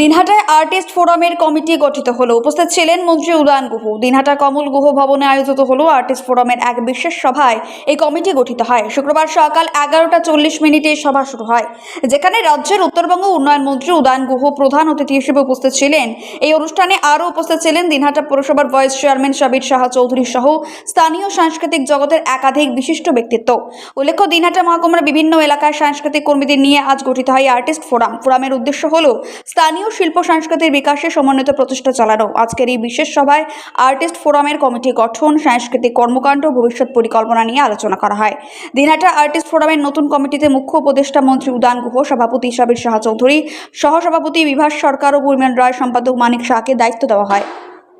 দিনহাটায় artist ফোরামের committee গঠিত হলো। উপস্থিত ছিলেন মন্ত্রী উদয়ন গুহ। দিনহাটা কমল গুহ ভবনে আয়োজিত হলো আর্টিস্ট ফোরামের এক বিশেষ সভায় এই কমিটি গঠিত হয়। শুক্রবার সকাল এগারোটা চল্লিশ মিনিটে সভা শুরু হয়, যেখানে রাজ্যের উত্তরবঙ্গ উন্নয়ন মন্ত্রী উদয়ন গুহ প্রধান অতিথি হিসেবে উপস্থিত ছিলেন। এই অনুষ্ঠানে আরও উপস্থিত ছিলেন দিনহাটা পৌরসভার ভাইস চেয়ারম্যান সাবির সাহা চৌধুরী সহ স্থানীয় সাংস্কৃতিক জগতের একাধিক বিশিষ্ট ব্যক্তিত্ব। উল্লেখ্য, দিনহাটা মহকুমার বিভিন্ন এলাকায় সাংস্কৃতিক কর্মীদের নিয়ে আজ গঠিত হয় আর্টিস্ট ফোরাম। ফোরামের উদ্দেশ্য হলো স্থানীয় শিল্প সংস্কৃতির বিকাশে সমন্বিত প্রচেষ্টা চালানো। আজকের এই বিশেষ সভায় আর্টিস্ট ফোরামের কমিটি গঠন, সাংস্কৃতিক কর্মকাণ্ড, ভবিষ্যৎ পরিকল্পনা নিয়ে আলোচনা করা হয়। দিনহাটা আর্টিস্ট ফোরামের নতুন কমিটিতে মুখ্য উপদেষ্টা মন্ত্রী উদান গুহ, সভাপতি সাবির শাহ চৌধুরী, সহসভাপতি বিভাস সরকার ও পূর্মেন রায় সম্পাদক মানিক শাহকে দায়িত্ব দেওয়া হয়।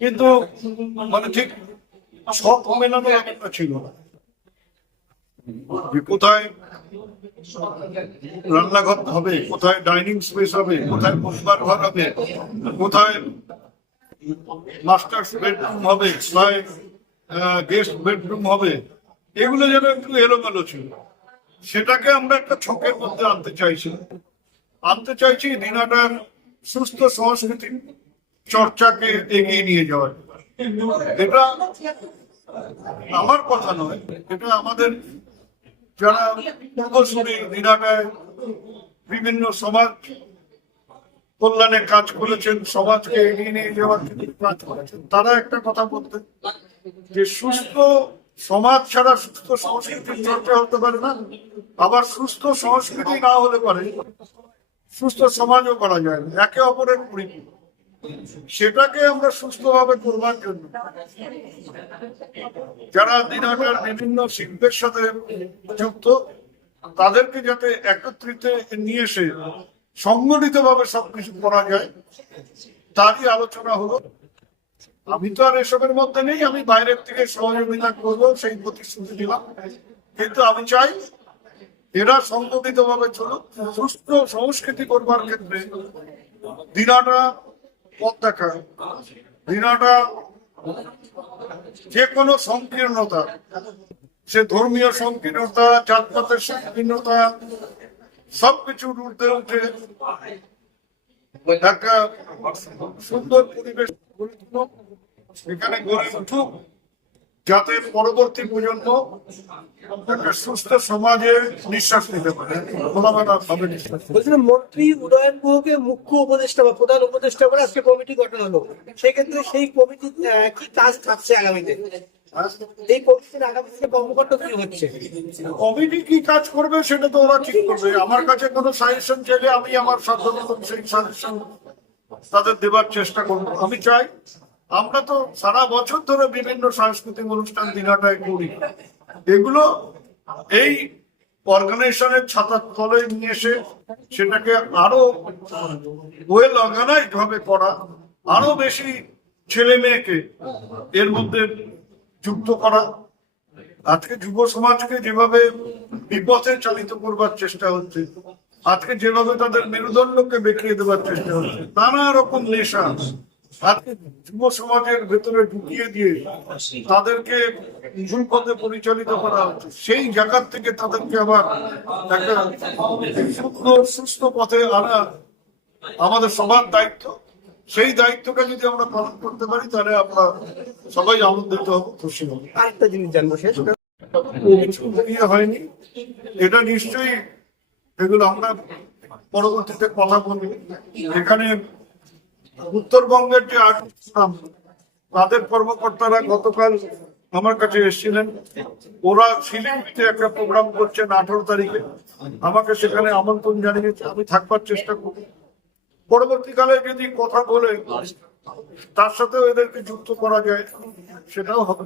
কিন্তু মানে ঠিক সব মেলানো ছিল। কোথায় রান্নাঘর হবে, কোথায় ডাইনিং স্পেস হবে, কোথায় পরিবার ঘর হবে, কোথায় মাস্টার্স বেডরুম হবে, কোথায় গেস্ট বেডরুম হবে, এগুলো যেন একটু এলোমেলো ছিল। সেটাকে আমরা একটা ছকের মধ্যে আনতে চাইছি। আনতে চাইছি দিনাটার সুস্থ সংস্কৃতি। চর্চাকে এগিয়ে নিয়ে যাওয়ার এটা আমার কথা নয়, এটা আমাদের যারা পূর্বসূরি দিনাটায় বিভিন্ন সমাজ কল্যাণে কাজ করেছেন, সমাজকে এগিয়ে নিয়ে যাওয়ার কাজ করেছেন, তারা একটা কথা বলতেন যে সুস্থ সমাজ ছাড়া সুস্থ সংস্কৃতির চর্চা হতে পারে না, আবার সুস্থ সংস্কৃতি না হলে পারে সুস্থ সমাজও করা যায় না, একে অপরের পরিপূরক। সেটাকে আমরা সুস্থভাবে করবার জন্য। যারা দিনাটার বিভিন্ন শিল্পের সাথে যুক্ত, তাদেরকে যাতে একত্রিত নিয়ে এসে সংগঠিত ভাবে সবকিছু করা যায়, তারই আলোচনা হলো। আমি তো আর এসবের মধ্যে নেই, আমি বাইরের থেকে সহযোগিতা করব, সেই প্রতিশ্রুতি দিলাম। কিন্তু আমি চাই এরা সংগঠিত ভাবে চলুক, সুস্থ সংস্কৃতি করবার ক্ষেত্রে দিনাটা পথ যে কোনো সংকীর্ণতা, সে ধর্মীয় সংকীর্ণতা, জাতপাতের সংকীর্ণতা সবকিছুর ঊর্ধ্বে উঠে একটা সুন্দর পরিবেশ এখানে গড়ে উঠুক, যাতে পরবর্তী প্রজন্ম একটা সুস্থ সমাজে নিঃশ্বাস নিতে পারে। বলছিলাম মন্ত্রী উদয়ন গুহকে মুখ্য উপদেষ্টা বা প্রধান উপদেষ্টা করে আজকে কমিটি গঠন হলো। সেক্ষেত্রে সেই কমিটি কি কাজ থাকছে আগামীতে? এই কমিটির আগামী কর্মকর্তা কি হচ্ছে? কমিটি কি কাজ করবে সেটা তো ওরা ঠিক করবে। আমার কাছে কোনো সাজেশন চাইলে আমি আমার সাধ্যমতো সেই সাজেশন তাদের দেবার চেষ্টা করব। আমি চাই আমরা তো সারা বছর ধরে বিভিন্ন সাংস্কৃতিক অনুষ্ঠান দিনাটায় করি। এগুলো এই অর্গানাইজেশনের ছাতার তলে নিয়ে এসে সেটাকে আরও ওয়েল অর্গানাইজড ভাবে করা, আরও বেশি ছেলে মেয়েকে এর মধ্যে যুক্ত করা। আজকে যুব সমাজকে যেভাবে বিপথে চালিত করবার চেষ্টা হচ্ছে, আজকে যেভাবে তাদের মেরুদণ্ডকে বেঁকিয়ে দেওয়ার চেষ্টা হচ্ছে, নানা রকম নেশা যুব সমাজের ভেতরে ঢুকিয়ে দিয়ে তাদেরকে ভুল পথে পরিচালিত করা হচ্ছে। সেই জায়গা থেকে তাদেরকে আবার একটা সুন্দর সুস্থ পথে আনা আমাদের সবার দায়িত্ব। সেই দায়িত্বটা যদি আমরা পালন করতে পারি তাহলে আমরা সবাই আনন্দিত হব খুশি হব। আরেকটা জিনিস জানব শেষ হয়নি। এটা নিশ্চয়ই এগুলো আমরা পরবর্তীতে কথা বলব। এখানে উত্তরবঙ্গের যে তাদের কর্মকর্তারা গতকাল আমার কাছে এসেছিলেন। ওরা শিলিগুড়িতে একটা প্রোগ্রাম করছেন আঠারো তারিখে। আমাকে সেখানে আমন্ত্রণ জানিয়েছে, আমি থাকবার চেষ্টা করব। পরবর্তীকালে যদি কথা বলে, তার সাথেও এদেরকে যুক্ত করা যায়, সেটাও হবে।